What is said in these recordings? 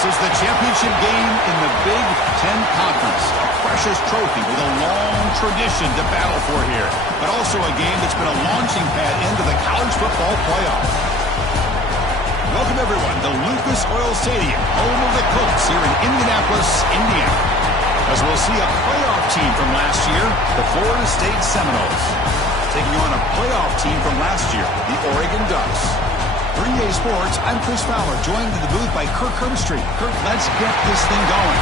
is the championship game in the Big Ten Conference. A precious trophy with a long tradition to battle for here, but also a game that's been a launching pad into the college football playoff. Welcome, everyone, to Lucas Oil Stadium, home of the Colts here in Indianapolis, Indiana. As we'll see a playoff team from last year, the Florida State Seminoles, taking on a playoff team from last year, the Oregon Ducks. For EA Sports, I'm Chris Fowler, joined in the booth by Kirk Herbstreit. Kirk, let's get this thing going.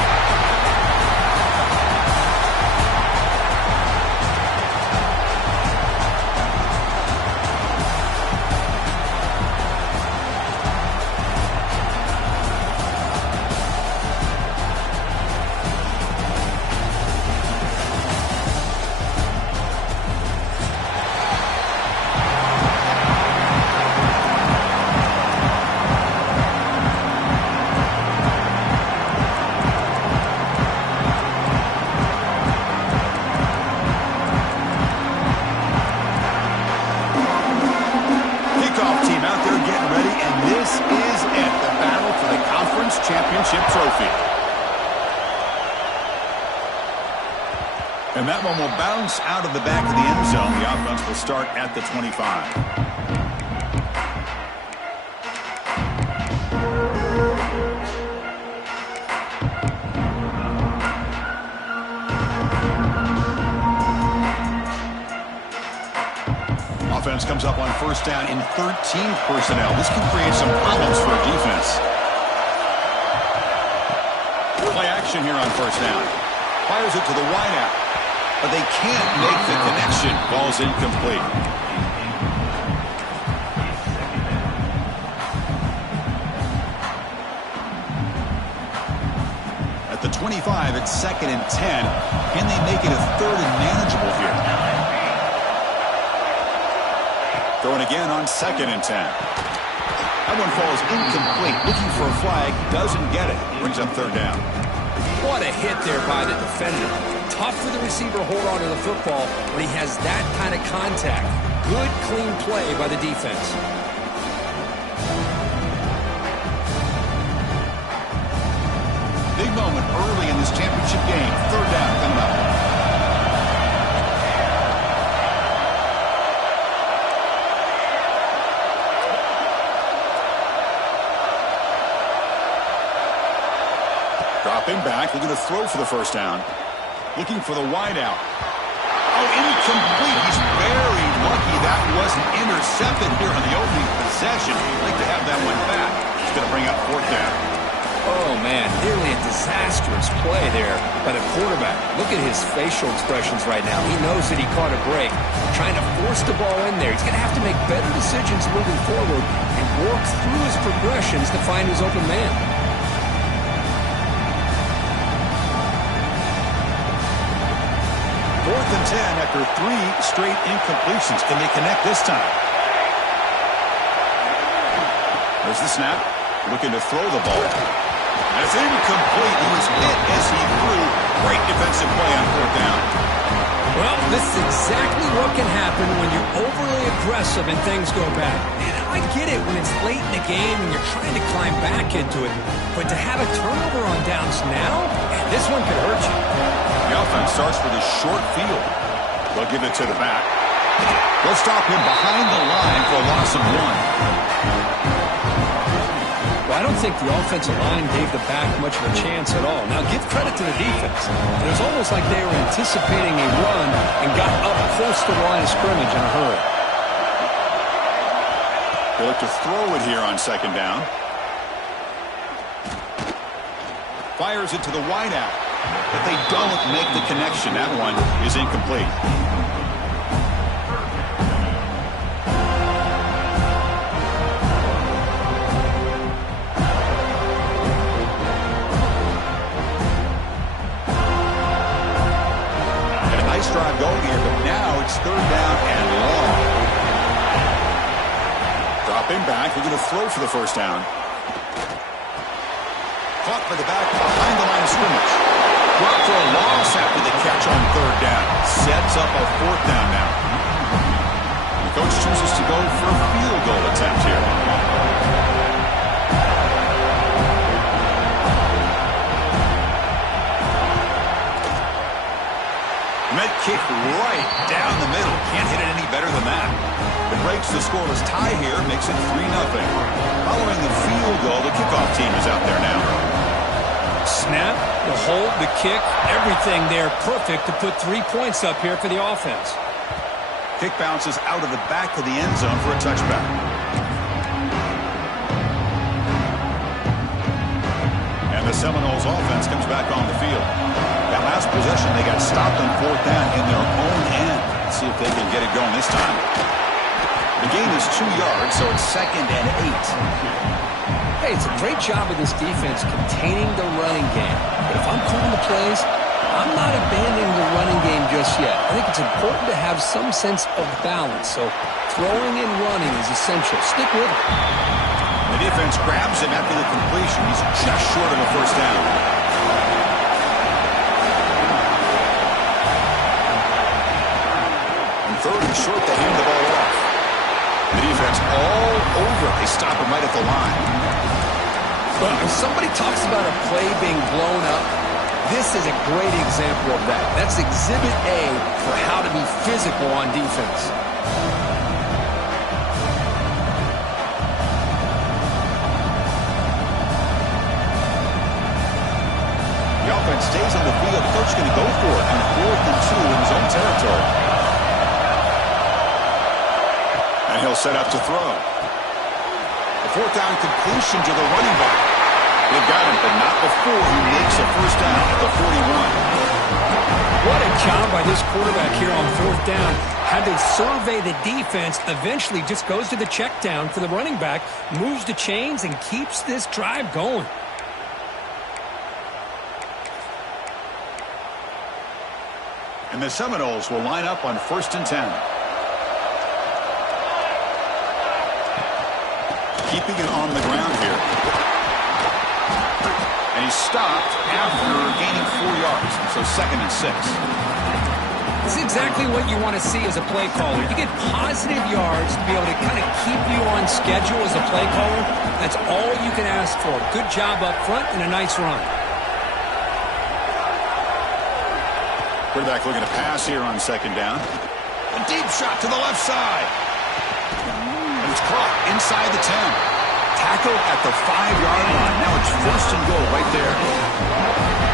And that one will bounce out of the back of the end zone. The offense will start at the 25. Offense comes up on first down in 13 personnel. This can create some problems for a defense. Play action here on first down. Fires it to the wideout, but they can't make the connection. Ball's incomplete. At the 25, it's 2nd and 10. Can they make it a 3rd and manageable here? Throwing again on 2nd and 10. That one falls incomplete. Looking for a flag, doesn't get it. Brings up 3rd down. What a hit there by the defender. Tough for the receiver to hold on to the football when he has that kind of contact. Good, clean play by the defense. Big moment early in this championship game. 3rd down coming up. Dropping back, looking to throw for the first down. Looking for the wideout. Oh, incomplete. He's very lucky that wasn't intercepted here on the opening possession. He'd like to have that one back. He's going to bring up 4th down. Oh, man, nearly a disastrous play there by the quarterback. Look at his facial expressions right now. He knows that he caught a break, trying to force the ball in there. He's going to have to make better decisions moving forward and work through his progressions to find his open man. 4th and 10 after 3 straight incompletions. Can they connect this time? There's the snap. Looking to throw the ball. That's incomplete. He was hit as he threw. Great defensive play on 4th down. Well, this is exactly what can happen when you're overly aggressive and things go bad. And I get it when it's late in the game and you're trying to climb back into it. But to have a turnover on downs now, this one could hurt you. The offense starts with a short field. They'll give it to the back. They'll stop him behind the line for a loss of 1. Well, I don't think the offensive line gave the back much of a chance at all. Now, give credit to the defense. It was almost like they were anticipating a run and got up close to the line of scrimmage in a hurry. They look to throw it here on 2nd down. Fires it to the wideout. But they don't make the connection. That one is incomplete. And a nice drive going here, but now it's 3rd down and long. Dropping back, we're going to throw for the first down. Caught by the back behind the line of scrimmage. Brought for a loss after the catch on 3rd down. Sets up a 4th down now. The coach chooses to go for a field goal attempt here. kick right down the middle. Can't hit it any better than that. It breaks the scoreless tie here, makes it 3-0. Following the field goal, the kickoff team is out there now. Snap, the hold, the kick, everything there perfect to put 3 points up here for the offense. Kick bounces out of the back of the end zone for a touchback. And the Seminoles offense comes back on the field. That last possession, they got stopped on 4th down in their own end. Let's see if they can get it going this time. The gain is 2 yards, so it's 2nd and 8. Hey, it's a great job of this defense containing the running game. But if I'm calling the plays, I'm not abandoning the running game just yet. I think it's important to have some sense of balance. So throwing and running is essential. Stick with it. The defense grabs him after the completion. He's just short of a 1st down. And 3rd and short, they hand the ball off. The defense all over. They stop him right at the line. Well, if somebody talks about a play being blown up, this is a great example of that. That's Exhibit A for how to be physical on defense. The offense stays on the field. The coach is going to go for it on 4th and 2 in his own territory. And he'll set up to throw. The 4th down completion to the running back. They've got him, but not before he makes a 1st down at the 41. What a job by this quarterback here on 4th down. Had to survey the defense, eventually just goes to the check down for the running back, moves the chains, and keeps this drive going. And the Seminoles will line up on 1st and 10. Keeping it on the ground here. And he's stopped after gaining 4 yards. So 2nd and 6. This is exactly what you want to see as a play caller. You get positive yards to be able to kind of keep you on schedule as a play caller. That's all you can ask for. Good job up front and a nice run. Quarterback looking to pass here on 2nd down. A deep shot to the left side. And it's caught inside the 10. Tackle at the 5-yard line. Now it's 1st and goal right there.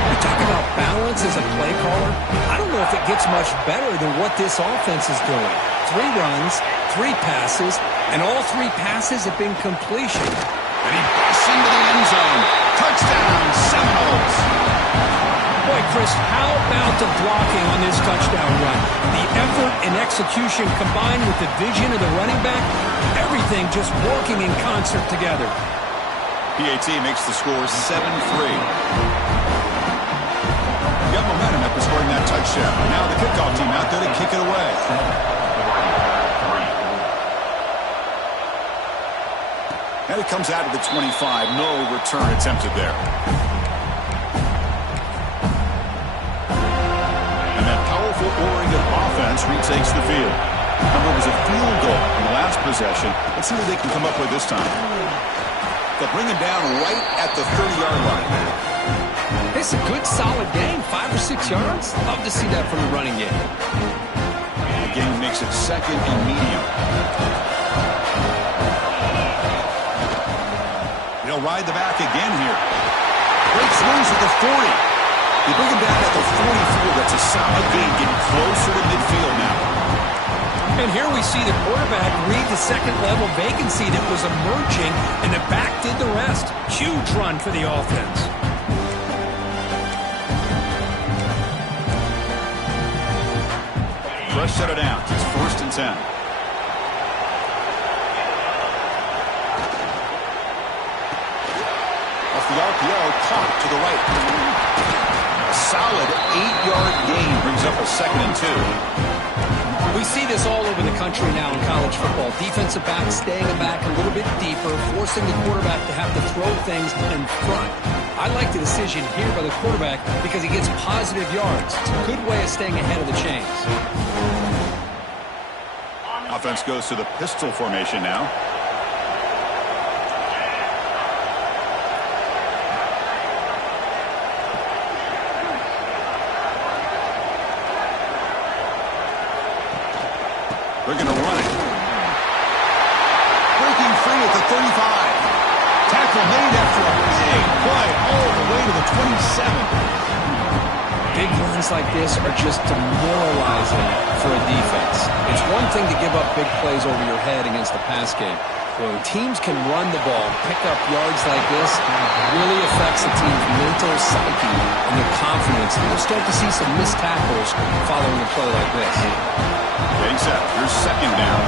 You talk about balance as a play caller. I don't know if it gets much better than what this offense is doing. 3 runs, 3 passes, and all 3 passes have been completion. And he busts into the end zone. Touchdown, Seminoles. Boy, Chris, how about the blocking on this touchdown run? The effort and execution combined with the vision of the running back, everything just working in concert together. PAT makes the score 7-3. Got momentum after scoring that touchdown. Now the kickoff team out there to kick it away. And it comes out of the 25. No return attempted there. Oregon offense retakes the field. Remember, it was a field goal in the last possession. Let's see what they can come up with this time. They'll bring him down right at the 30-yard line. It's a good, solid game. 5 or 6 yards. Love to see that from the running game. The game makes it 2nd and medium. They'll ride the back again here. Breaks loose at the 40. They bring him down at the 44. That's a solid gain, getting closer to midfield now. And here we see the quarterback read the 2nd-level vacancy that was emerging, and the back did the rest. Huge run for the offense. Fresh set of downs. It's 1st and 10. Off the RPO, caught to the right. Solid 8-yard gain brings up a 2nd and 2. We see this all over the country now in college football. Defensive backs staying back a little bit deeper, forcing the quarterback to have to throw things in front. I like the decision here by the quarterback because he gets positive yards. It's a good way of staying ahead of the chains. Offense goes to the pistol formation now. 35. Tackle made after a big play all the way to the 27. Big runs like this are just demoralizing for a defense. It's one thing to give up big plays over your head against the pass game. When teams can run the ball and pick up yards like this, it really affects the team's mental psyche and their confidence. And you'll start to see some missed tackles following a play like this. Getting set. Here's second down.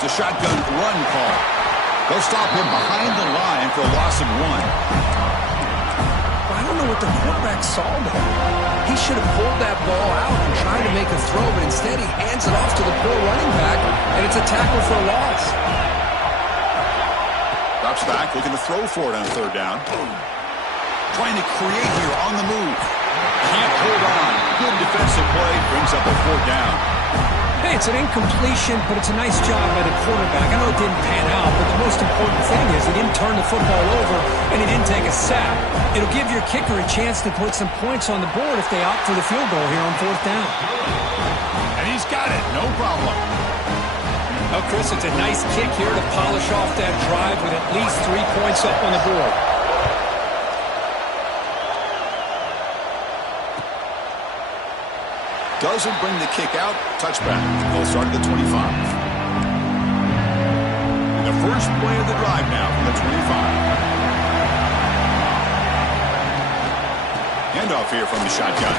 It's a shotgun run call. They'll stop him behind the line for a loss of 1. I don't know what the quarterback saw there. He should have pulled that ball out and tried to make a throw, but instead he hands it off to the poor running back, and it's a tackle for a loss. Drops back, looking to throw for it on third down. Trying to create here on the move. Can't hold on. Good defensive play, brings up a fourth down. Hey, it's an incompletion, but it's a nice job by the quarterback. I know it didn't pan out, but the most important thing is he didn't turn the football over and he didn't take a sack. It'll give your kicker a chance to put some points on the board if they opt for the field goal here on fourth down. And he's got it, no problem. Oh, Chris, it's a nice kick here to polish off that drive with at least 3 points up on the board. Doesn't bring the kick out. Touchback. They'll start at the 25. And the first play of the drive now from the 25. Handoff here from the shotgun.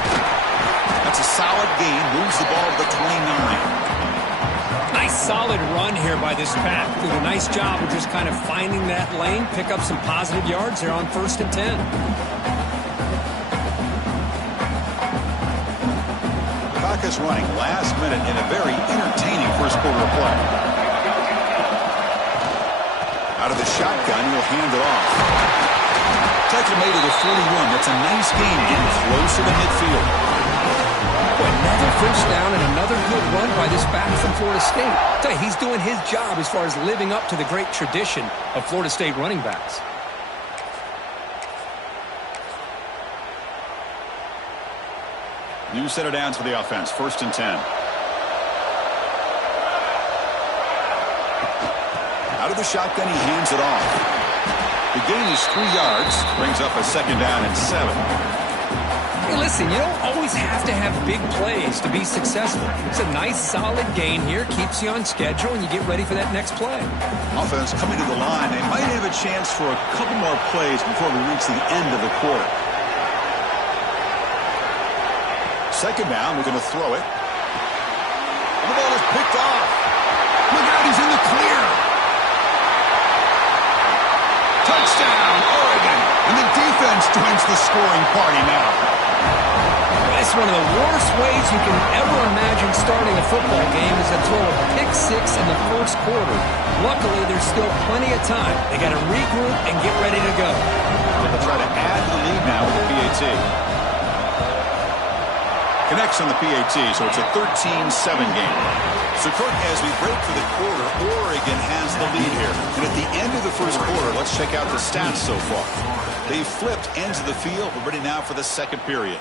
That's a solid gain. Moves the ball to the 29. Nice solid run here by this back. Did a nice job of just kind of finding that lane, pick up some positive yards there on 1st and 10. Is running last minute in a very entertaining first quarter of play. Out of the shotgun, he'll hand it off. Tackle made at the 41. That's a nice gain, getting closer to midfield. Another first down and another good run by this back from Florida State. I tell you, he's doing his job as far as living up to the great tradition of Florida State running backs. New set of downs for the offense. 1st and 10. Out of the shotgun, he hands it off. The gain is 3 yards. Brings up a 2nd down and 7. Hey, listen, you don't always have to have big plays to be successful. It's a nice, solid gain here. Keeps you on schedule, and you get ready for that next play. Offense coming to the line. They might have a chance for a couple more plays before we reach the end of the quarter. 2nd down, we're going to throw it. And the ball is picked off. Look out, he's in the clear. Touchdown, Oregon. And the defense joins the scoring party now. It's one of the worst ways you can ever imagine starting a football game is to throw a pick 6 in the first quarter. Luckily, there's still plenty of time. They got to regroup and get ready to go. They'll try to add to the lead now with the PAT. Connects on the PAT, so it's a 13-7 game. So, Kirk, as we break for the quarter, Oregon has the lead here. And at the end of the first quarter, let's check out the stats so far. They flipped ends of the field. We're ready now for the second period.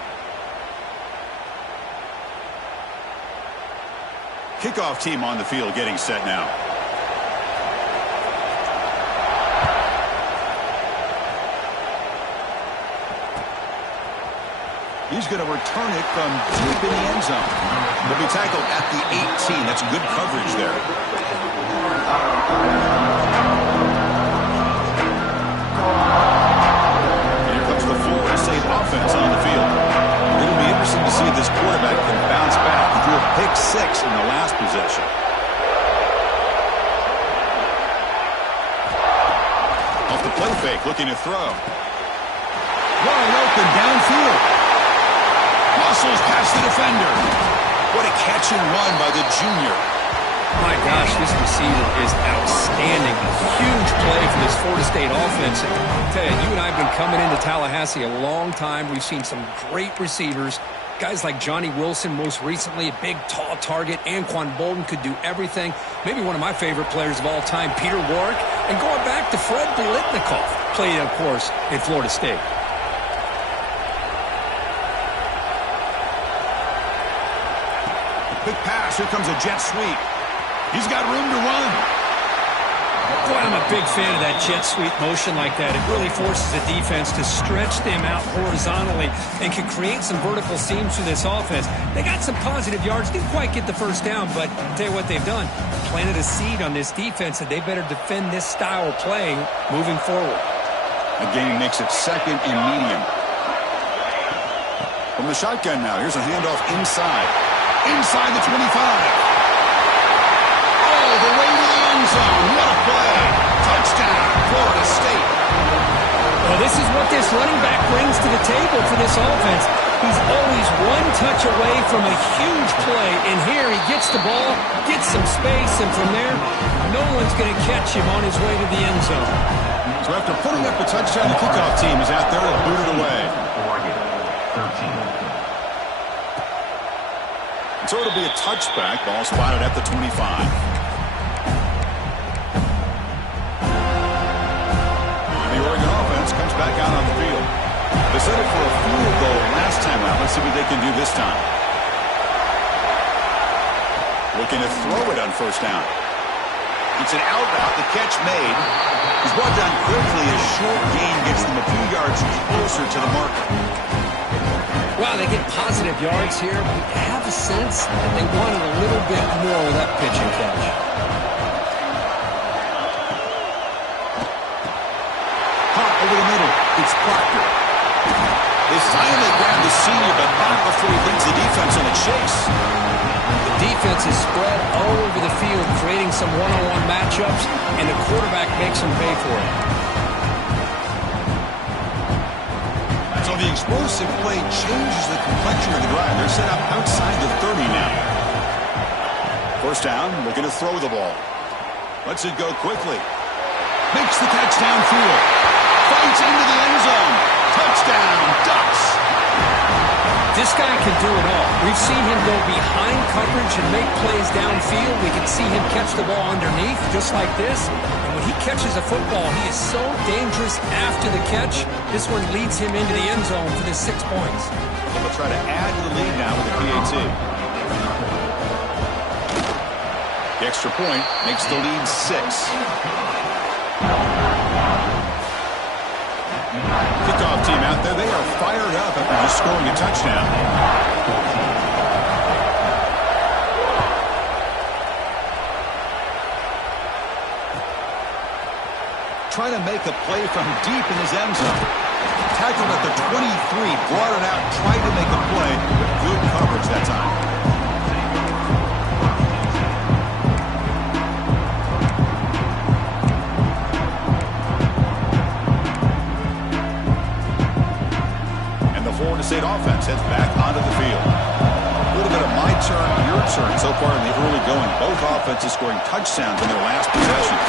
Kickoff team on the field getting set now. He's going to return it from deep in the end zone. He'll be tackled at the 18. That's good coverage there. Here comes the Florida State offense on the field. It'll be interesting to see if this quarterback can bounce back. He threw a pick 6 in the last possession. Off the play fake, looking to throw. Wide open downfield. Muscles past the defender. What a catch and run by the junior. My gosh, this receiver is outstanding. A huge play for this Florida State offense. And I tell you, you and I have been coming into Tallahassee a long time. We've seen some great receivers. Guys like Johnny Wilson, most recently, a big, tall target. Anquan Bolden could do everything. Maybe one of my favorite players of all time, Peter Warrick. And going back to Fred Biletnikoff, played, of course, in Florida State. Big pass. Here comes a jet sweep. He's got room to run. Boy, I'm a big fan of that jet sweep motion like that. It really forces the defense to stretch them out horizontally and can create some vertical seams for this offense. They got some positive yards. Didn't quite get the first down, but I'll tell you what they've done. Planted a seed on this defense that they better defend this style of play moving forward. The game makes it second and medium. From the shotgun now, here's a handoff inside. Inside the 25. All the way to the end zone. What a play. Touchdown, Florida State. Well, this is what this running back brings to the table for this offense. He's always one touch away from a huge play. And here he gets the ball, gets some space, and from there, no one's going to catch him on his way to the end zone. So after putting up a touchdown, the kickoff team is out there to boot it away. So it'll be a touchback. Ball spotted at the 25. Comes back out on the field. They set it for a field goal last time out. Let's see what they can do this time. Looking to throw it on first down. It's an out route. The catch made. He's brought down quickly. A short gain gets them a few yards closer to the marker. Wow, they get positive yards here, but I have a sense that they wanted a little bit more with that pitch and catch. Over the middle, it's Proctor. They finally grab the senior, but not before he leads the defense on a chase. The defense is spread all over the field, creating some one-on-one matchups, and the quarterback makes them pay for it. So the explosive play changes the complexion of the drive. They're set up outside the 30 now. First down, looking to throw the ball. Lets it go quickly. Makes the catch downfield. Fights into the end zone. Touchdown, Ducks. This guy can do it all. We've seen him go behind coverage and make plays downfield. We can see him catch the ball underneath, just like this. And when he catches a football, he is so dangerous after the catch. This one leads him into the end zone for the 6 points. They'll try to add to the lead now with the PAT. The extra point makes the lead 6. Kickoff team out there. They are fired up after just scoring a touchdown. Trying to make a play from deep in his end zone. Tackled at the 23, brought it out, tried to make a play, but good coverage that time. Florida State offense heads back onto the field. A little bit of my turn, your turn so far in the early going. Both offenses scoring touchdowns in their last possessions.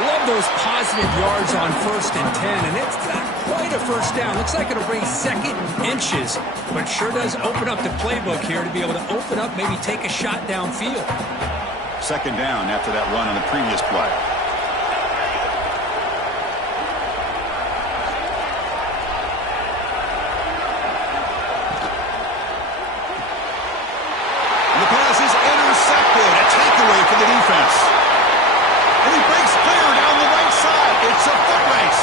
Love those positive yards on 1st and 10, and it's not quite a first down. Looks like it'll bring second inches, but it sure does open up the playbook here to be able to open up, maybe take a shot downfield. Second down after that run on the previous play. For the defense. And he breaks clear down the right side. It's a foot race.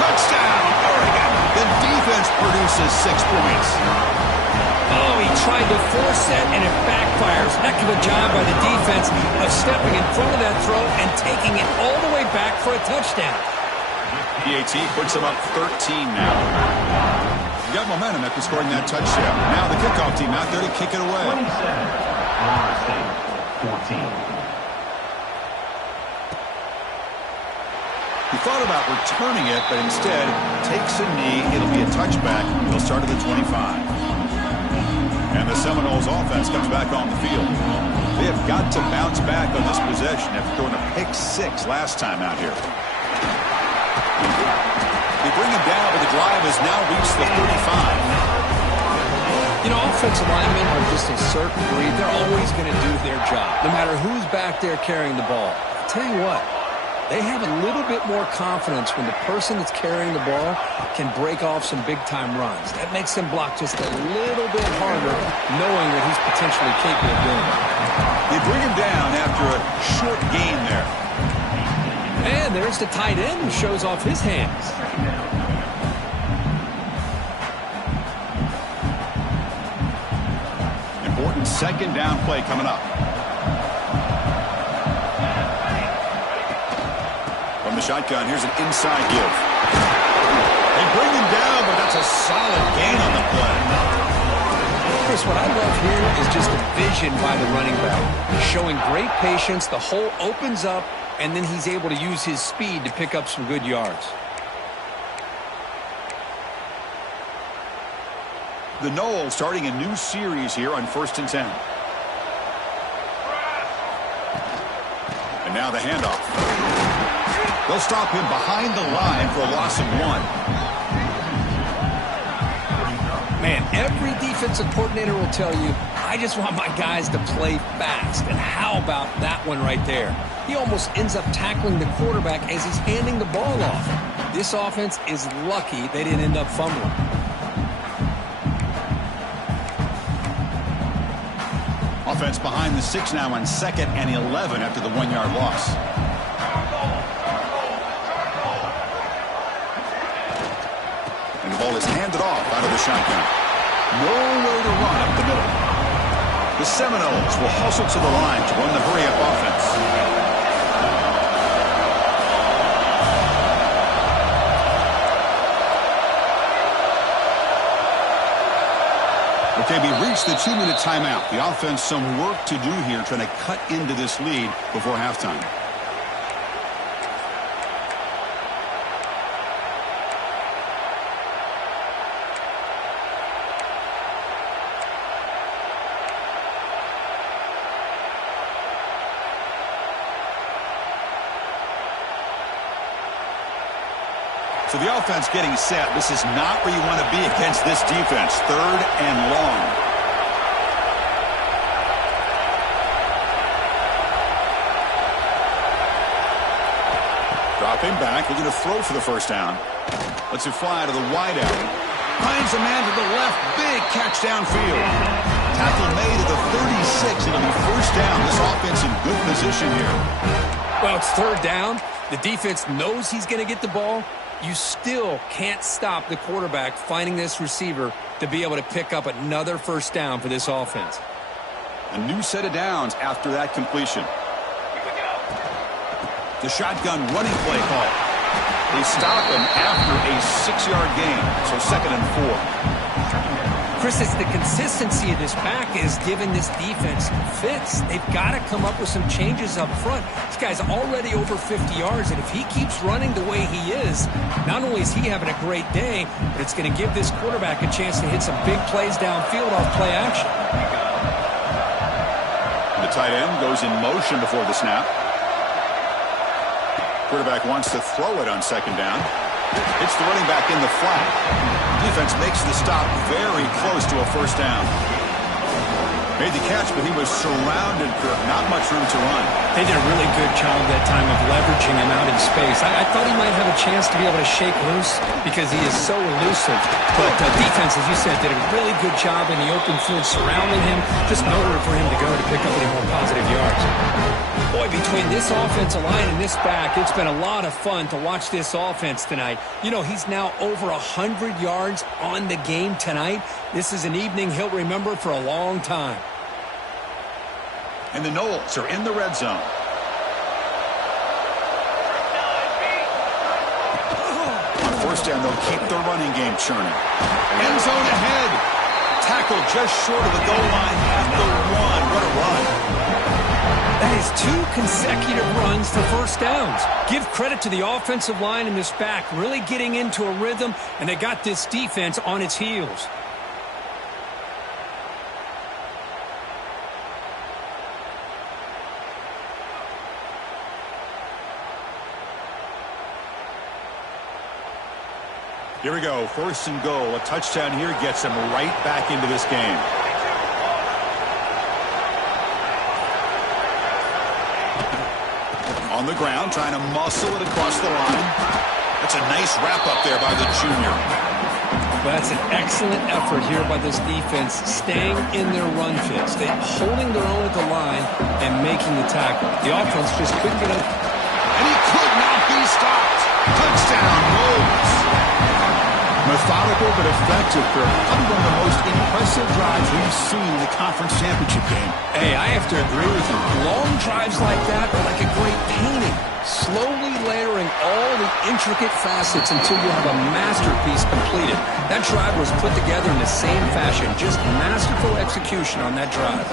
Touchdown, Oregon. The defense produces 6 points. Oh, he tried to force that, and it backfires. Heck of a job by the defense of stepping in front of that throw and taking it all the way back for a touchdown. PAT puts him up 13 now. He got momentum after scoring that touchdown. Now the kickoff team out there to kick it away. 14. He thought about returning it, but instead takes a knee. It'll be a touchback. He'll start at the 25. And the Seminoles offense comes back on the field. They have got to bounce back on this possession after throwing a pick 6 last time out here. They bring him down, but the drive has now reached the 35. You know, offensive linemen are just a certain breed. They're always going to do their job, no matter who's back there carrying the ball. I'll tell you what, they have a little bit more confidence when the person that's carrying the ball can break off some big-time runs. That makes them block just a little bit harder, knowing that he's potentially capable of doing it. They bring him down and there's the tight end who shows off his hands. Important second down play coming up. From the shotgun, here's an inside give. They bring him down, but that's a solid gain on the play. Chris, what I love here is just the vision by the running back. Showing great patience, the hole opens up, and then he's able to use his speed to pick up some good yards. The Noles starting a new series here on 1st and 10. And now the handoff. They'll stop him behind the line for a loss of 1. Man, every defensive coordinator will tell you, I just want my guys to play fast. And how about that one right there? He almost ends up tackling the quarterback as he's handing the ball off. This offense is lucky they didn't end up fumbling. Offense behind the 6 now on 2nd and 11 after the 1-yard loss. And the ball is handed off out of the shotgun. Nowhere to run up the middle. The Seminoles will hustle to the line to run the hurry-up offense. Okay, we reached the 2-minute timeout. The offense some work to do here trying to cut into this lead before halftime. So the offense getting set. This is not where you want to be against this defense. 3rd and long. Dropping back, looking to throw for the first down. Lets it fly to the wideout. Finds a man to the left. Big catch downfield. Tackle made at the 36. It'll be first down. This offense in good position here. Well, it's 3rd down. The defense knows he's going to get the ball. You still can't stop the quarterback finding this receiver to be able to pick up another first down for this offense. A new set of downs after that completion. The shotgun running play call. They stop him after a 6-yard gain, so 2nd and 4. Chris, it's the consistency of this back is giving this defense fits. They've got to come up with some changes up front. This guy's already over 50 yards, and if he keeps running the way he is, not only is he having a great day, but it's going to give this quarterback a chance to hit some big plays downfield off play action. The tight end goes in motion before the snap. Quarterback wants to throw it on 2nd down. It's the running back in the flat. Defense makes the stop very close to a first down. Made the catch, but he was surrounded, Kirk. Not much room to run. They did a really good job that time of leveraging him out in space. I thought he might have a chance to be able to shake loose because he is so elusive. But defense, as you said, did a really good job in the open field surrounding him. Just nowhere for him to go to pick up any more positive yards. Boy, between this offensive line and this back, it's been a lot of fun to watch this offense tonight. You know, he's now over 100 yards on the game tonight. This is an evening he'll remember for a long time. And the Noles are in the red zone. On first down, they'll keep their running game churning. End zone ahead. Tackle just short of the goal line at the 1. What a run. That is 2 consecutive runs for first downs. Give credit to the offensive line in this back, really getting into a rhythm, and they got this defense on its heels. Here we go. 1st and goal. A touchdown here gets them right back into this game. On the ground, trying to muscle it across the line. That's a nice wrap-up there by the junior. Well, that's an excellent effort here by this defense, staying in their run fits. They're holding their own at the line and making the tackle. The offense just couldn't get up. And he could not be stopped. Touchdown, Wolves. Methodical but effective for probably one of the most impressive drives we've seen in the conference championship game. Hey, I have to agree with you. Long drives like that are like a great painting. Slowly layering all the intricate facets until you have a masterpiece completed. That drive was put together in the same fashion. Just masterful execution on that drive.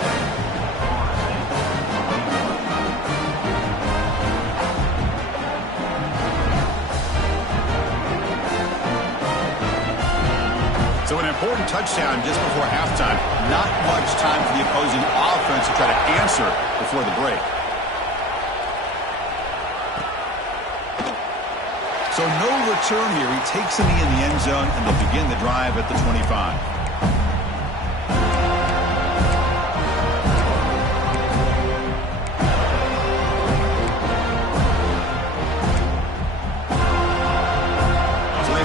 So an important touchdown just before halftime. Not much time for the opposing offense to try to answer before the break. So no return here. He takes a knee in the end zone, and they'll begin the drive at the 25.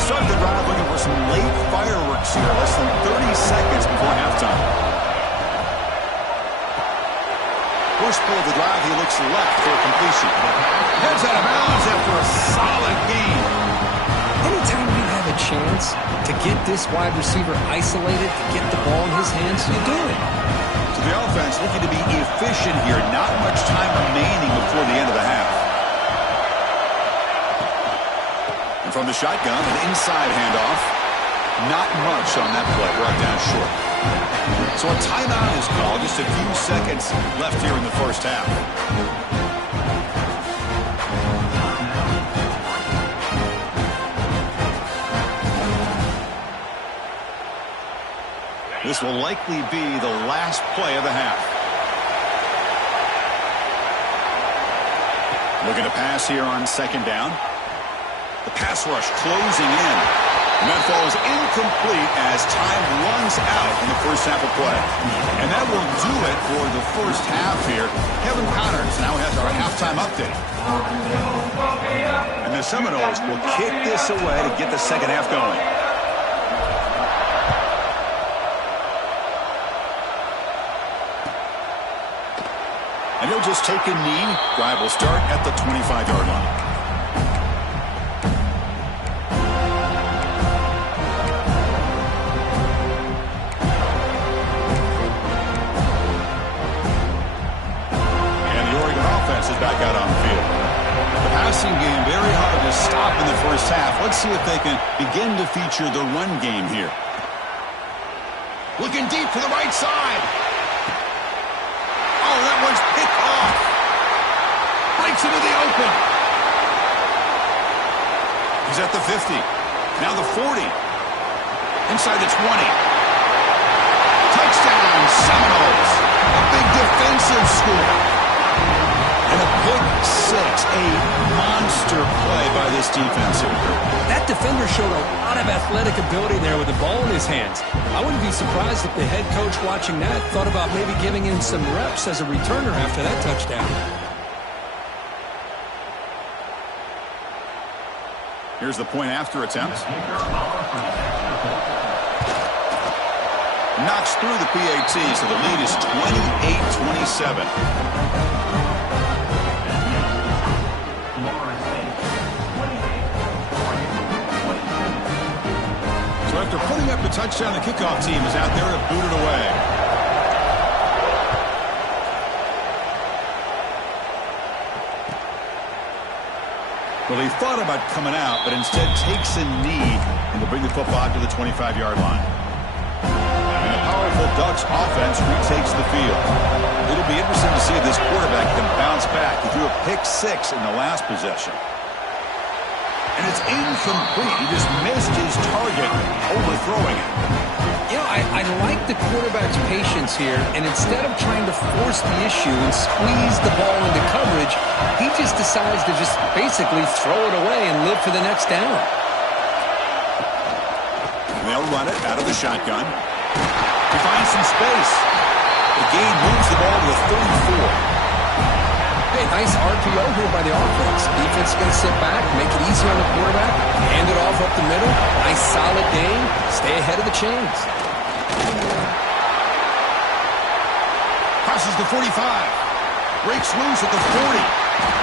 Start the drive looking for some late fireworks here, less than 30 seconds before halftime. First pull of the drive, he looks left for a completion. Heads out of bounds after a solid gain. Anytime you have a chance to get this wide receiver isolated, to get the ball in his hands, you do it. So the offense looking to be efficient here. Not much time remaining before the end of the half. From the shotgun, an inside handoff. Not much on that play, brought down short. So a timeout is called. Just a few seconds left here in the first half. This will likely be the last play of the half. Looking to pass here on second down. The pass rush closing in. And that falls incomplete as time runs out in the first half of play. And that will do it for the first half here. Kevin Connors now has our halftime update. And the Seminoles will kick this away to get the second half going. And he'll just take a knee. Drive will start at the 25-yard line. Back out on the field. The passing game very hard to stop in the first half. Let's see if they can begin to feature the run game here. Looking deep to the right side. Oh, that one's picked off. Breaks into the open. He's at the 50. Now the 40. Inside the 20. Touchdown, Seminoles. A big defensive score. And a pick six, a monster play by this defense here. That defender showed a lot of athletic ability there with the ball in his hands. I wouldn't be surprised if the head coach watching that thought about maybe giving him some reps as a returner after that touchdown. Here's the point after attempt. Knocks through the PAT, so the lead is 28-27. So after putting up the touchdown, the kickoff team is out there to boot it away. Well, he thought about coming out, but instead takes a knee and will bring the football out to the 25-yard line. And the powerful Ducks offense retakes the field. It'll be interesting to see if this quarterback can bounce back. He threw a pick six in the last possession. And it's incomplete. He just missed his target, overthrowing it. You know, I like the quarterback's patience here, and instead of trying to force the issue and squeeze the ball into coverage, he just decides to just basically throw it away and live for the next down. And they'll run it out of the shotgun. He finds some space. The gain moves the ball to the 34. Hey, nice RPO here by the offense. Defense is going to sit back, make it easy on the quarterback, hand it off up the middle. Nice solid gain. Stay ahead of the chains. Crosses the 45. Breaks loose at the 40.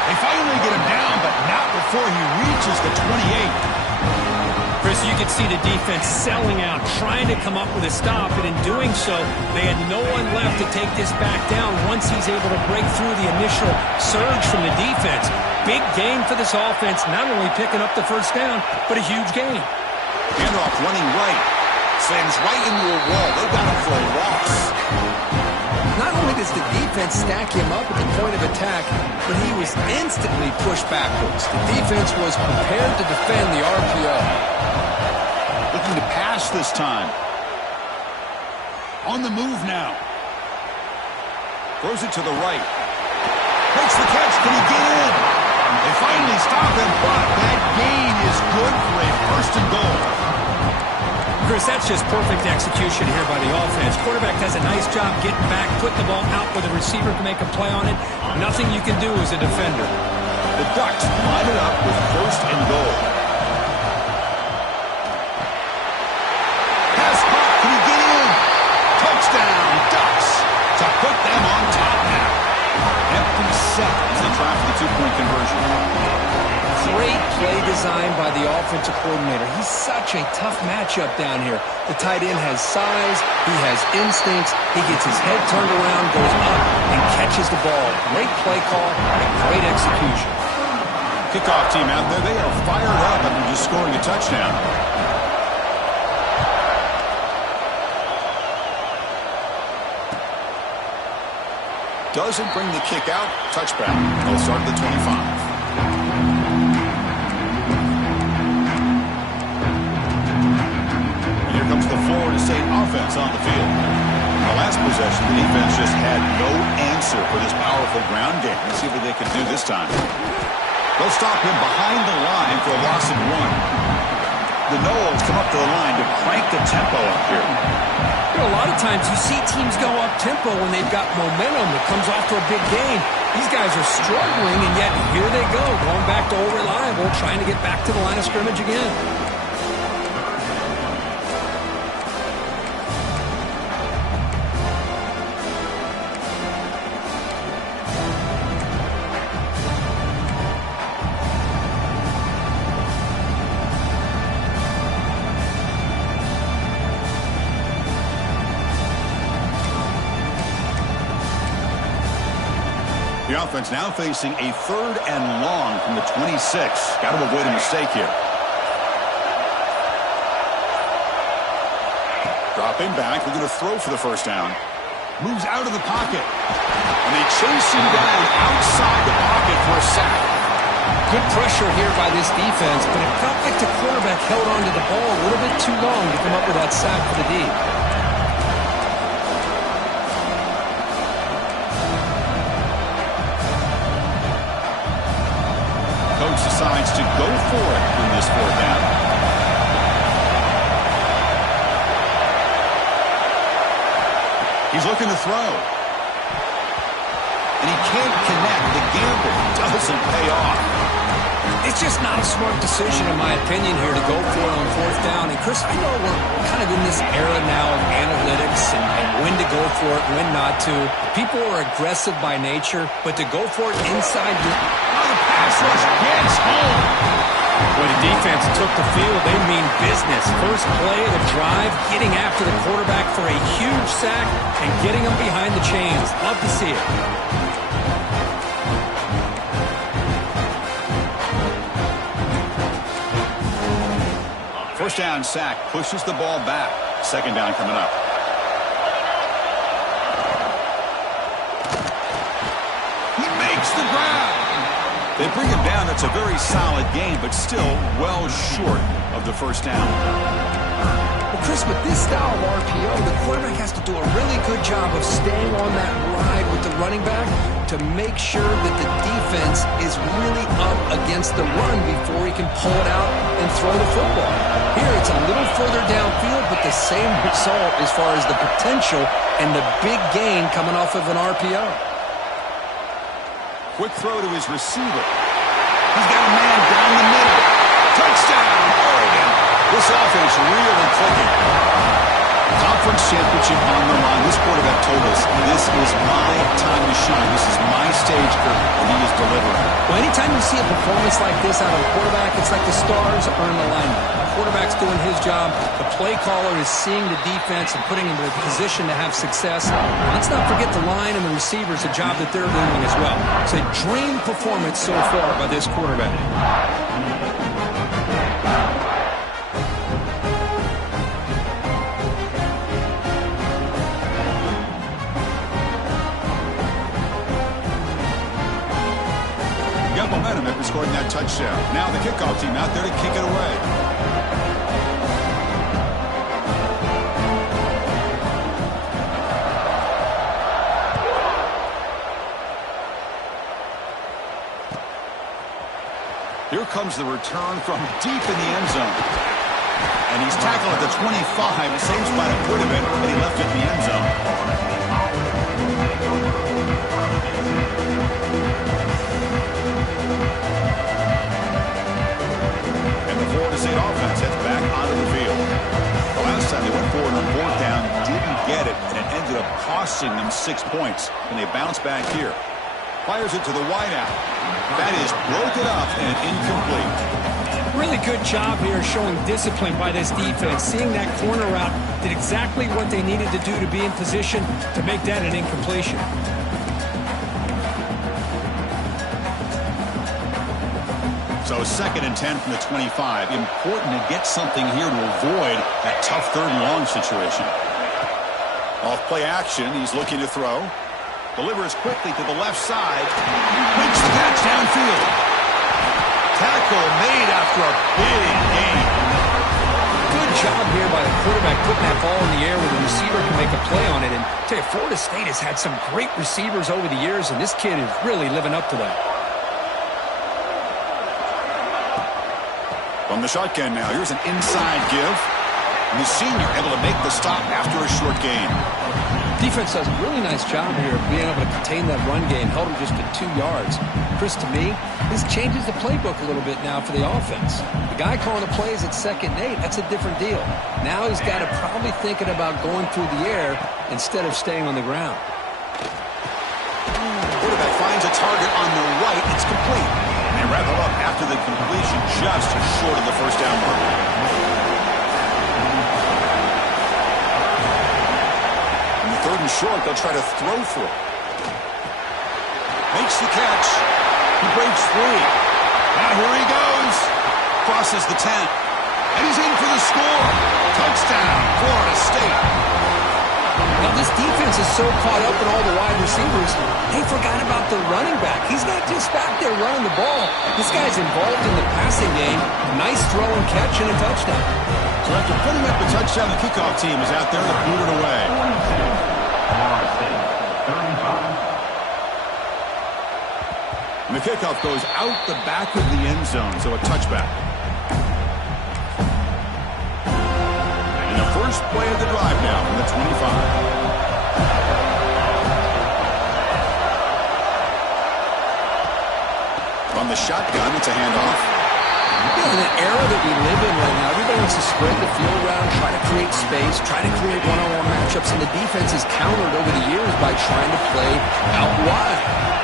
They finally get him down, but not before he reaches the 28. Chris, you can see the defense selling out, trying to come up with a stop, and in doing so, they had no one left to take this back down once he's able to break through the initial surge from the defense. Big gain for this offense, not only picking up the first down, but a huge gain. Handoff running right. Slams right into a wall. They've got him for a loss. Not only does the defense stack him up at the point of attack, but he was instantly pushed backwards. The defense was prepared to defend the RPO. Looking to pass this time. On the move now. Throws it to the right. Makes the catch. Can he get in? They finally stop him, but that gain is good for a first and goal. Chris, that's just perfect execution here by the offense. Quarterback does a nice job getting back, putting the ball out where the receiver can make a play on it. Nothing you can do as a defender. The Ducks line it up with first and goal. Pass caught. Can he get in? Touchdown, Ducks, to put them on top now. Empty set as they try for the two-point conversion. Great play design by the offensive coordinator. He's such a tough matchup down here. The tight end has size, he has instincts, he gets his head turned around, goes up, and catches the ball. Great play call and great execution. Kickoff team out there, they are fired up after just scoring a touchdown. Doesn't bring the kick out. Touchback. They'll start at the 25. Here comes the Florida State offense on the field. In the last possession, the defense just had no answer for this powerful ground game. Let's see what they can do this time. They'll stop him behind the line for a loss of 1. The Noles come up to the line to crank the tempo up here. You know, a lot of times you see teams go up-tempo when they've got momentum that comes off to a big gain. These guys are struggling, and yet here they go, going back to old reliable, trying to get back to the line of scrimmage again. The offense now facing a 3rd and long from the 26. Got to avoid a mistake here. Dropping back, looking to throw for the first down. Moves out of the pocket. And they chase him down outside the pocket for a sack. Good pressure here by this defense, but it felt like the quarterback held onto the ball a little bit too long to come up with that sack for the D. Coach decides to go for it in this 4th down. He's looking to throw. And he can't connect. The gamble doesn't pay off. It's just not a smart decision, in my opinion, here to go for it on 4th down. And, Chris, I know we're kind of in this era now of analytics and when to go for it, when not to. People are aggressive by nature, but to go for it inside your... Pass rush gets home. When the defense took the field, they mean business. First play of the drive, getting after the quarterback for a huge sack and getting him behind the chains. Love to see it. First down sack pushes the ball back. 2nd down coming up. He makes the grab. They bring him down. That's a very solid game, but still well short of the first down. Well, Chris, with this style of RPO, the quarterback has to do a really good job of staying on that ride with the running back to make sure that the defense is really up against the run before he can pull it out and throw the football. Here, it's a little further downfield, but the same result as far as the potential and the big gain coming off of an RPO. Quick throw to his receiver. He's got a man down the middle. Touchdown, Oregon. This offense really clicking. Conference championship on the line. This quarterback told us, this is my time to shine. This is my age group that he is delivering. Well, anytime you see a performance like this out of a quarterback, it's like the stars are in alignment. The quarterback's doing his job. The play caller is seeing the defense and putting him in a position to have success. Let's not forget the line and the receivers, a job that they're doing as well. It's a dream performance so far by this quarterback. Got momentum after scoring that touchdown. Now the kickoff team out there to kick it away. Here comes the return from deep in the end zone. And he's tackled at the 25, the same spot it would have been, and he left it in the end zone. And the Florida State offense heads back onto the field. The last time they went forward on fourth down, didn't get it, and it ended up costing them 6 points. And they bounce back here. Fires it to the wideout. That is broken up and incomplete. Really good job here showing discipline by this defense. Seeing that corner route did exactly what they needed to do to be in position to make that an incompletion. So 2nd and 10 from the 25. Important to get something here to avoid that tough 3rd and long situation. Off play action. He's looking to throw. Delivers quickly to the left side. Makes the catch downfield. Tackle made after a big gain. Good job here by the quarterback putting that ball in the air where the receiver can make a play on it. And I tell you, Florida State has had some great receivers over the years, and this kid is really living up to that. From the shotgun now, here's an inside give. And the senior able to make the stop after a short gain. Defense does a really nice job here of being able to contain that run game, held him just to 2 yards. Chris, to me, this changes the playbook a little bit now for the offense. The guy calling the plays at 2nd and 8, that's a different deal. Now he's got to probably thinking about going through the air instead of staying on the ground. Quarterback finds a target on the right. It's complete. They wrap it up after the completion, just short of the first down mark. 3rd and short, they'll try to throw for it. Makes the catch. He breaks free. Now here he goes. Crosses the 10. And he's in for the score. Touchdown, Florida State. Now this defense is so caught up in all the wide receivers, they forgot about the running back. He's not just back there running the ball. This guy's involved in the passing game. A nice throw and catch and a touchdown. So after putting up the touchdown, the kickoff team is out there to boot it away. And the kickoff goes out the back of the end zone, so a touchback. And the first play of the drive now from the 25. On the shotgun, it's a handoff. In an era that we live in right now, everybody wants to spread the field around, try to create space, try to create one-on-one matchups, and the defense is countered over the years by trying to play out wide.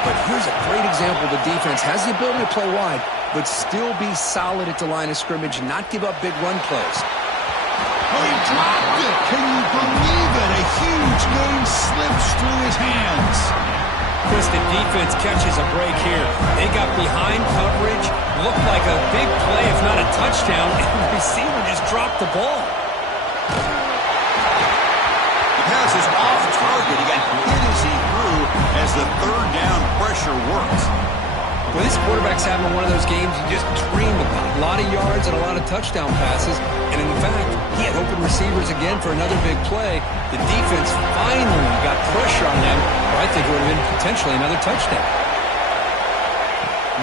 But here's a great example. The defense has the ability to play wide, but still be solid at the line of scrimmage, not give up big run plays. Oh, he dropped it. Can you believe it? A huge gain slips through his hands. Chris, the defense catches a break here. They got behind coverage, looked like a big play, if not a touchdown, and the receiver just dropped the ball. The pass is off target. He got hit as he threw as the 3rd down pressure worked. Well, this quarterback's having one of those games you just dream about. A lot of yards and a lot of touchdown passes. And in fact, he had open receivers again for another big play. The defense finally got pressure on them, or I think it would have been potentially another touchdown.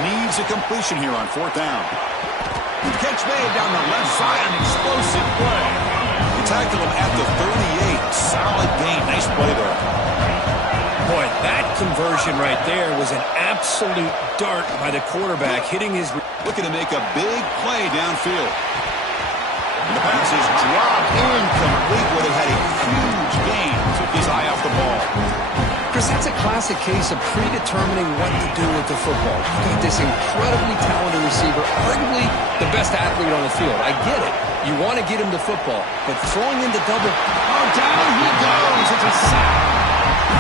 Needs a completion here on 4th down. Catch made down the left side. An explosive play. They tackle him at the 38. Solid gain. Nice play there. Boy, that conversion right there was an absolute dart by the quarterback, hitting his... Looking to make a big play downfield. And the pass is dropped incomplete. Would have had a huge gain. Took his eye off the ball. Chris, that's a classic case of predetermining what to do with the football. You've got this incredibly talented receiver, arguably the best athlete on the field. I get it. You want to get him the football, but throwing in the double, oh, down he goes. It's a sack.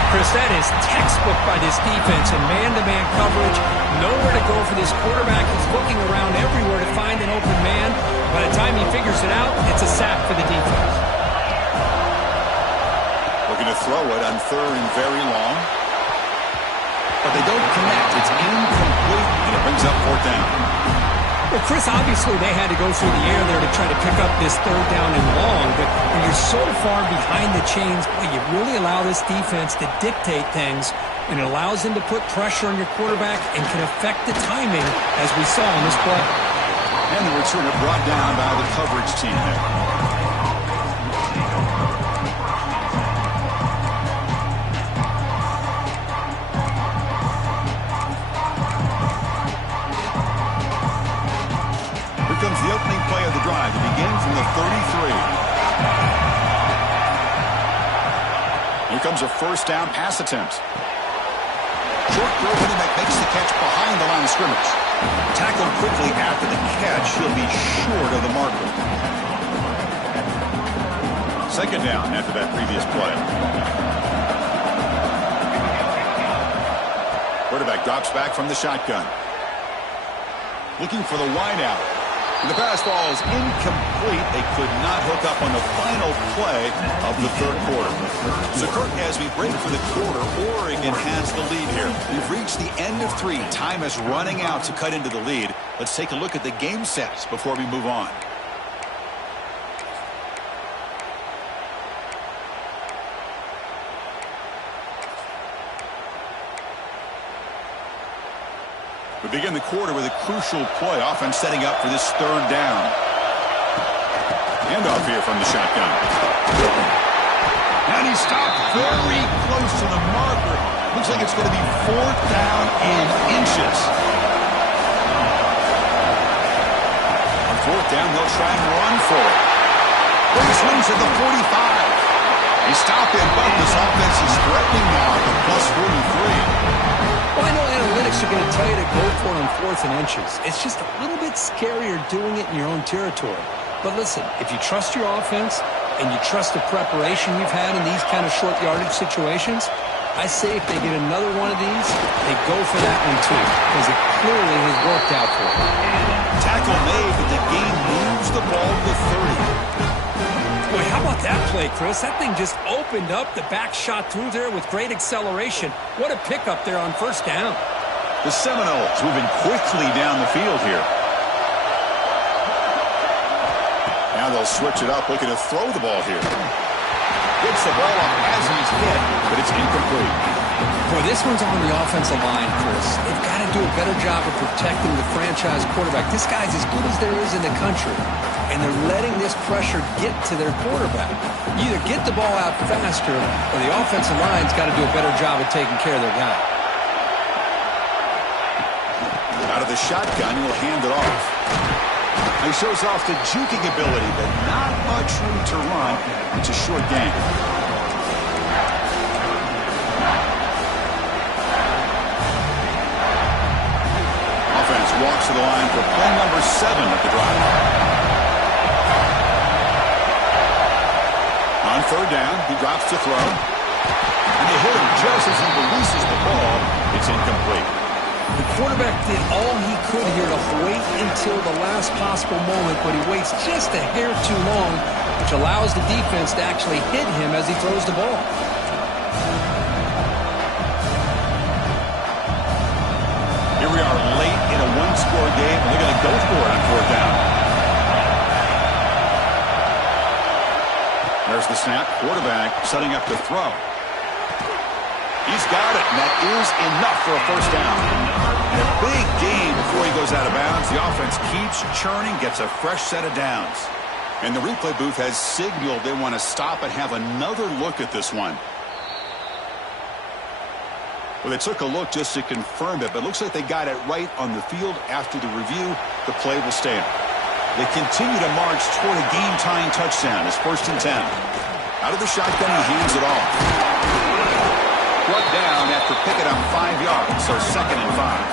Chris, that is textbook by this defense in man-to-man coverage. Nowhere to go for this quarterback. He's looking around everywhere to find an open man. By the time he figures it out, it's a sack for the defense. Looking to throw it on 3rd and very long. But they don't connect. It's incomplete, and it brings up 4th down. Well, Chris, obviously they had to go through the air there to try to pick up this 3rd down and long, but when you're so far behind the chains, boy, you really allow this defense to dictate things, and it allows them to put pressure on your quarterback and can affect the timing, as we saw in this play. And the returner brought down by the coverage team there. Comes the opening play of the drive. It begins from the 33. Here comes a 1st down pass attempt. Short throw, running back makes the catch behind the line of scrimmage. Tackled quickly after the catch. He'll be short of the marker. 2nd down after that previous play. Quarterback drops back from the shotgun. Looking for the wide out. The pass ball is incomplete. They could not hook up on the final play of the 3rd quarter. So, Kirk, as we break for the quarter, Oregon has the lead here. We've reached the end of 3. Time is running out to cut into the lead. Let's take a look at the game sets before we move on. We begin the quarter with a crucial play. Offense setting up for this 3rd down. Handoff here from the shotgun. And he stopped very close to the marker. Looks like it's going to be 4th down in inches. On 4th down, they'll try and run for it. Brings wins at the 45. They stop him, but this offense is threatening now at the plus 43. Well, I know analytics are going to tell you to go for it on 4th and inches. It's just a little bit scarier doing it in your own territory. But listen, if you trust your offense and you trust the preparation you've had in these kind of short yardage situations, I say if they get another one of these, they go for that one too, because it clearly has worked out for them. Tackle made, but the game moves the ball to 30. Boy, how about that play, Chris? That thing just opened up. The back shot through there with great acceleration. What a pickup there on 1st down. The Seminoles moving quickly down the field here. Now they'll switch it up, looking to throw the ball here. Gets the ball up as he's hit, but it's incomplete. Boy, this one's on the offensive line, Chris. They've got to do a better job of protecting the franchise quarterback. This guy's as good as there is in the country, and they're letting this pressure get to their quarterback. You either get the ball out faster, or the offensive line's got to do a better job of taking care of their guy. Out of the shotgun, he'll hand it off. He shows off the juking ability, but not much room to run. It's a short game. Offense walks to the line for play number 7 of the drive. On 3rd down, he drops to throw. And they hit him just as he releases the ball. It's incomplete. The quarterback did all he could here to wait until the last possible moment, but he waits just a hair too long, which allows the defense to actually hit him as he throws the ball. Here we are late in a 1-score game, and they're going to go for it on 4th down. There's the snap. Quarterback setting up to throw. He's got it, and that is enough for a 1st down. And a big gain before he goes out of bounds. The offense keeps churning, gets a fresh set of downs. And the replay booth has signaled they want to stop and have another look at this one. Well, they took a look just to confirm it, but it looks like they got it right on the field. After the review, the play will stand. They continue to march toward a game-tying touchdown. It's 1st and 10. Out of the shotgun, he hands it off. brought down after picking up 5 yards, so 2nd and 5.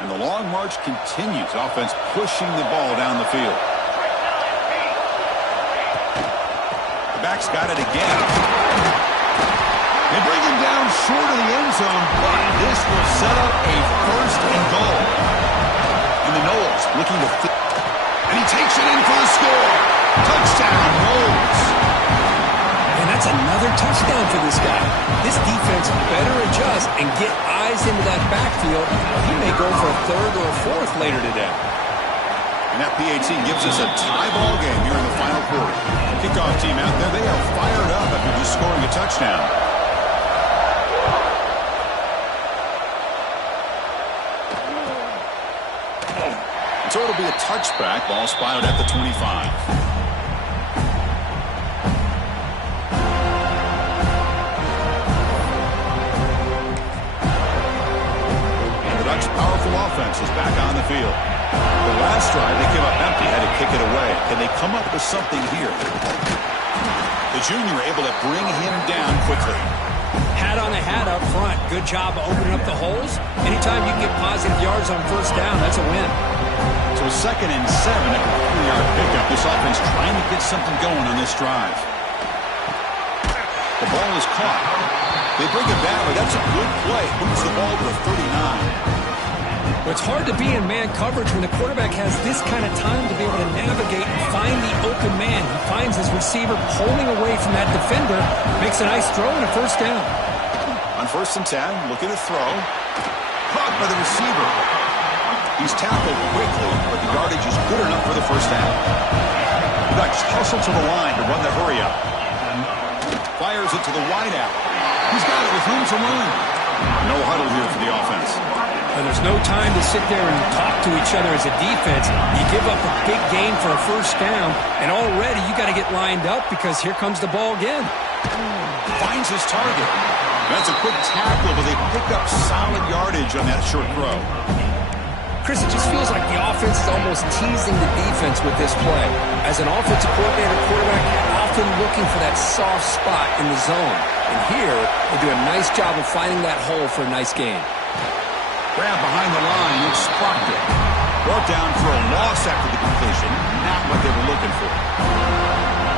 And the long march continues. Offense pushing the ball down the field. The back's got it again. They bring him down short of the end zone, but this will set up a 1st and goal. And the Noles looking to and he takes it in for the score. Touchdown, Noles. And that's another touchdown for this guy. This defense better adjust and get eyes into that backfield. He may go for a 3rd or a 4th later today. And that PAT gives us a tie ball game here in the final quarter. Kickoff team out there, they are fired up after just scoring a touchdown. So it'll be a touchback. Ball spotted at the 25. And the Ducks' powerful offense is back on the field. The last drive, they came up empty, had to kick it away. Can they come up with something here? The junior able to bring him down quickly. Hat on a hat up front. Good job opening up the holes. Anytime you can get positive yards on 1st down, that's a win. So 2nd and 7 at the 3-yard pickup. This offense trying to get something going on this drive. The ball is caught. They bring it back, but that's a good play. Moves the ball to the 39. It's hard to be in man coverage when the quarterback has this kind of time to be able to navigate and find the open man. He finds his receiver pulling away from that defender, makes a nice throw and a 1st down. On 1st and 10, looking to throw. Caught by the receiver. He's tackled quickly, but the yardage is good enough for the 1st down. The Ducks hustle to the line to run the hurry-up. Fires it to the wideout. He's got it with room to run. No huddle here for the offense. And there's no time to sit there and talk to each other as a defense. You give up a big gain for a 1st down, and already you got to get lined up because here comes the ball again. Finds his target. That's a quick tackle, but they pick up solid yardage on that short throw. Chris, it just feels like the offense is almost teasing the defense with this play. As an offensive coordinator, quarterback, you're often looking for that soft spot in the zone. And here, they do a nice job of finding that hole for a nice gain. Grab behind the line, it's Proctor. Brought down for a loss after the completion. Not what they were looking for.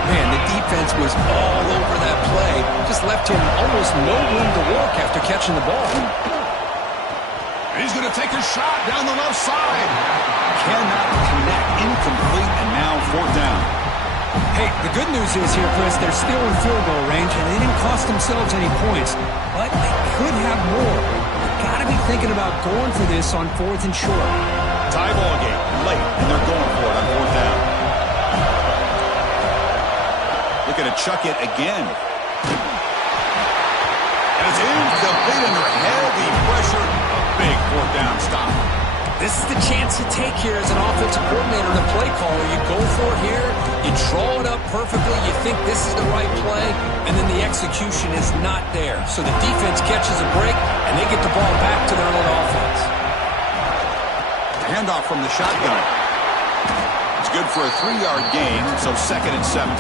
Man, the defense was all over that play. Just left him almost no room to work after catching the ball. He's going to take a shot down the left side. Cannot connect, incomplete, and now 4th down. Hey, the good news is here, Chris, they're still in field goal range, and they didn't cost themselves any points. But they could have more. They've got to be thinking about going for this on 4th and short. Tie ball game, late, and they're going for it on 4th down. Looking to chuck it again. And it's incomplete under heavy pressure. Big 4th down stop. This is the chance you take here as an offensive coordinator and a play caller. You go for it here, you draw it up perfectly, you think this is the right play, and then the execution is not there. So the defense catches a break, and they get the ball back to their own offense. Handoff from the shotgun. It's good for a 3-yard gain, so 2nd and 7.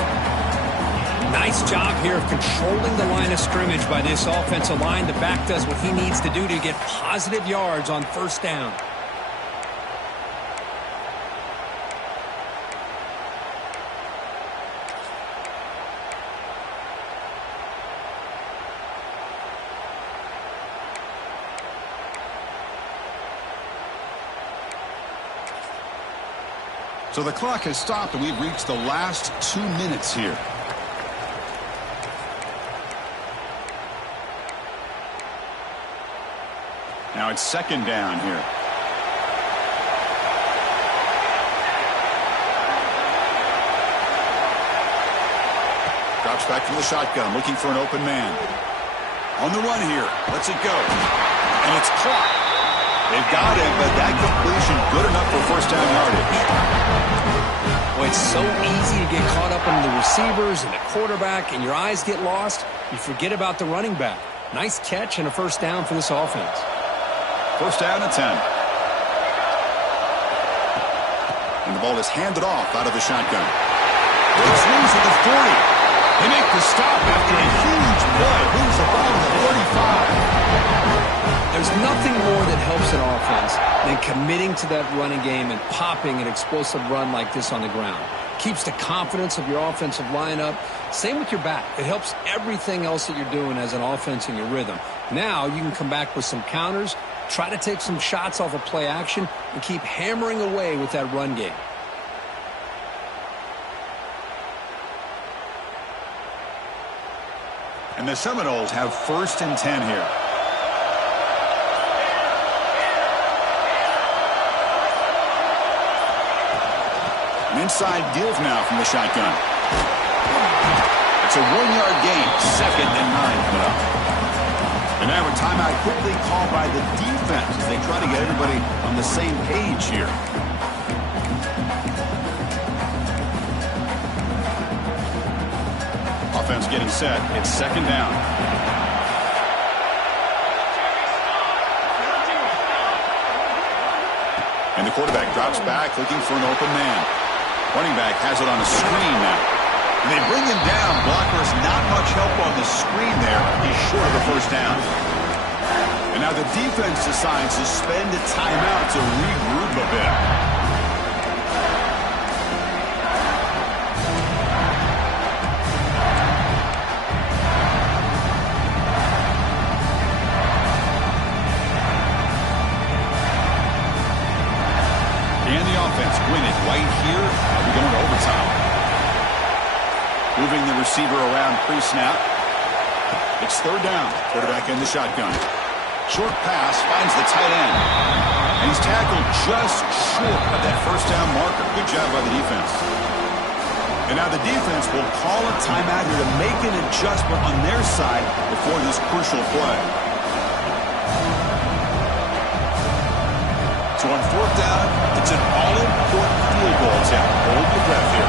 Nice job here of controlling the line of scrimmage by this offensive line. The back does what he needs to do to get positive yards on 1st down. So the clock has stopped, and we've reached the last 2 minutes here. Now it's 2nd down here. Drops back from the shotgun, looking for an open man. On the run here. Lets it go. And it's caught. They've got him, but that completion good enough for 1st down yardage. Well, it's so easy to get caught up in the receivers and the quarterback, and your eyes get lost. You forget about the running back. Nice catch and a 1st down for this offense. 1st down and 10. And the ball is handed off out of the shotgun. He swings at the 40. They make the stop after a huge play. Moves the ball to the 35. There's nothing more that helps an offense than committing to that running game and popping an explosive run like this on the ground. Keeps the confidence of your offensive lineup. Same with your back. It helps everything else that you're doing as an offense in your rhythm. Now you can come back with some counters, try to take some shots off of play action, and keep hammering away with that run game. And the Seminoles have 1st and 10 here. An inside deals now from the shotgun. It's a 1-yard gain. 2nd and 9 coming up. And now a timeout quickly called by the defense as they try to get everybody on the same page here. Offense getting set. It's 2nd down. And the quarterback drops back looking for an open man. Running back has it on a screen now. And they bring him down. Blocker's not much help on the screen there. He's short of the 1st down. And now the defense decides to spend a timeout to regroup a bit. Win it right here. We're going to overtime. Moving the receiver around pre-snap. It's 3rd down. Quarterback in the shotgun. Short pass finds the tight end. And he's tackled just short of that 1st down marker. Good job by the defense. And now the defense will call a timeout here to make an adjustment on their side before this crucial play. So on 4th down, it's an all-important field goal attempt. Hold your breath here.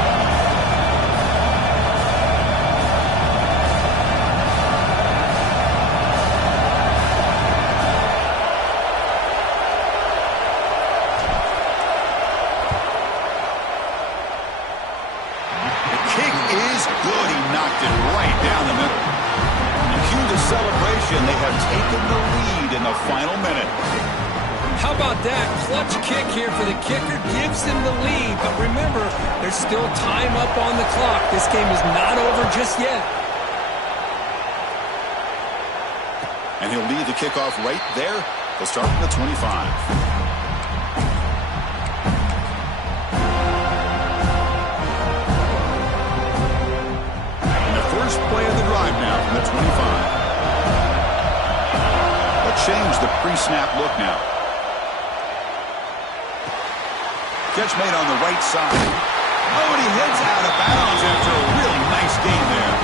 The kick is good. He knocked it right down the middle. And cue the celebration. They have taken the lead in the final minute. How about that? Clutch kick here for the kicker. Gives him the lead. But remember, there's still time up on the clock. This game is not over just yet. And he'll lead the kickoff right there. They'll start from the 25. And the first play of the drive now from the 25. They'll change the pre-snap look now. Catch made on the right side. Oh, and he heads out of bounds after a really nice game there.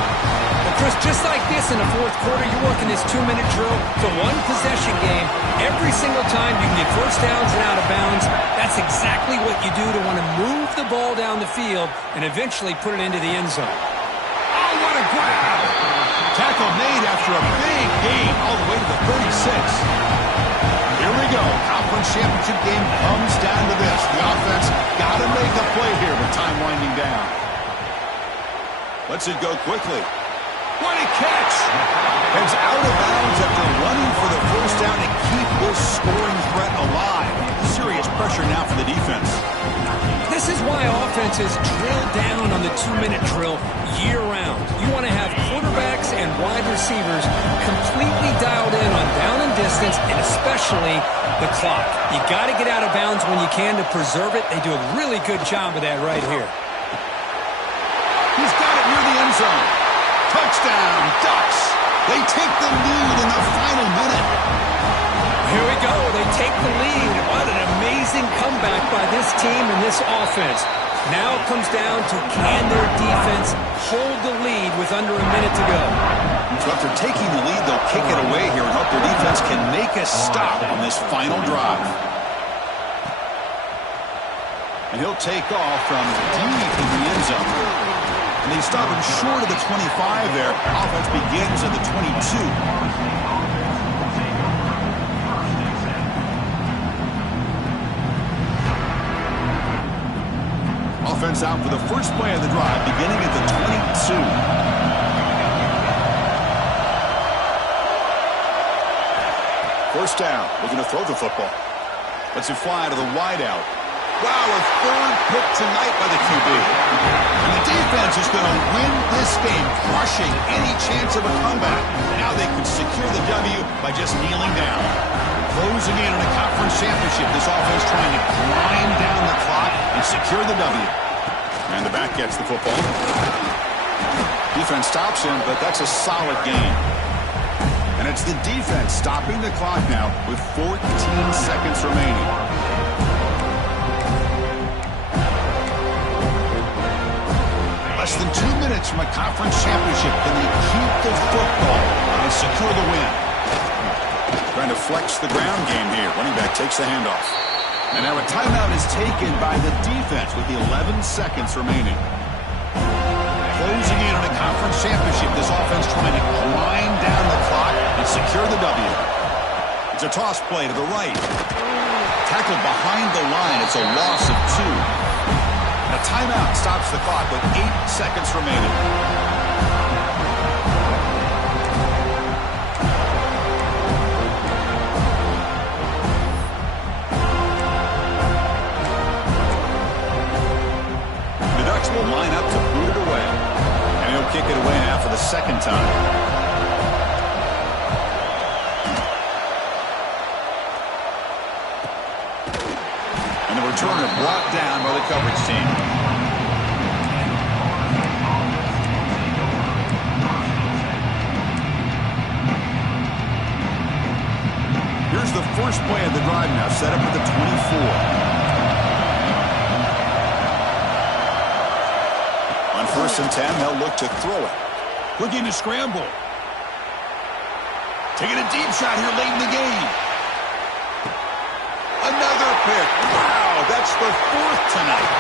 Well, Chris, just like this in the 4th quarter, you're working this 2-minute drill. It's a one-possession game. Every single time you can get 1st downs and out of bounds. That's exactly what you do to want to move the ball down the field and eventually put it into the end zone. Oh, what a grab! Tackle made after a big gain all the way to the 36. Here we go. Conference championship game comes down to this. The offense got to make a play here with time winding down. Lets it go quickly. What a catch! Heads out of bounds after running for the 1st down to keep this scoring threat alive. Serious pressure now for the defense. This is why offenses drill down on the 2-minute drill year-round. You want to have quarterbacks and wide receivers completely dialed in on down and distance, and especially the clock. You got to get out of bounds when you can to preserve it. They do a really good job of that right here. He's got it near the end zone. Touchdown, Ducks. They take the lead in the final minute. Here we go. They take the lead. What an amazing comeback by this team and this offense. Now it comes down to can their defense hold the lead with under a minute to go. So after taking the lead, they'll kick it away here and hope their defense can make a stop on this final drive. And he'll take off from deep in the end zone. And they stop him short of the 25 there. Offense begins at the 22. Offense out for the first play of the drive, beginning at the 22. First down, looking to throw the football. Lets it fly to the wideout. Wow, a third pick tonight by the QB. And the defense is going to win this game, crushing any chance of a comeback. Now they can secure the W by just kneeling down. Closing in on a conference championship, this offense trying to grind down the clock and secure the W. And the back gets the football. Defense stops him, but that's a solid gain. And it's the defense stopping the clock now with 14 seconds remaining. Less than 2 minutes from a conference championship. Can they keep the football and secure the win? Trying to flex the ground game here. Running back takes the handoff. And now a timeout is taken by the defense with the 11 seconds remaining. Closing in on a conference championship. This offense trying to grind down the clock and secure the W. It's a toss play to the right. Tackled behind the line. It's a loss of 2. And a timeout stops the clock with 8 seconds remaining. The Ducks will line up to boot it away. And he'll kick it away now for the second time. Returner brought down by the coverage team. Here's the first play of the drive now, set up at the 24. On 1st and 10, they'll look to throw it. Looking to scramble. Taking a deep shot here late in the game. Another pick. Wow, that's the 4th tonight.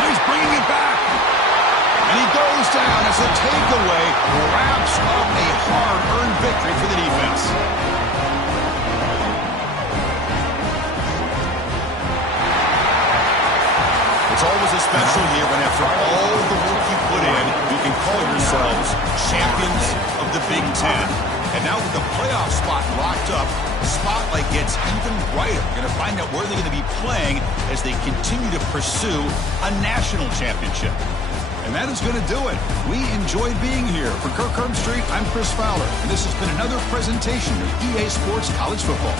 He's bringing it back. And he goes down as a takeaway wraps up a hard-earned victory for the defense. It's always a special year when after all the work you put in, you can call yourselves champions of the Big Ten. And now with the playoff spot locked up, the spotlight gets even brighter. We're going to find out where they're going to be playing as they continue to pursue a national championship. And that is going to do it. We enjoyed being here. For Kirk Herbstreit, I'm Chris Fowler, and this has been another presentation of EA Sports College Football.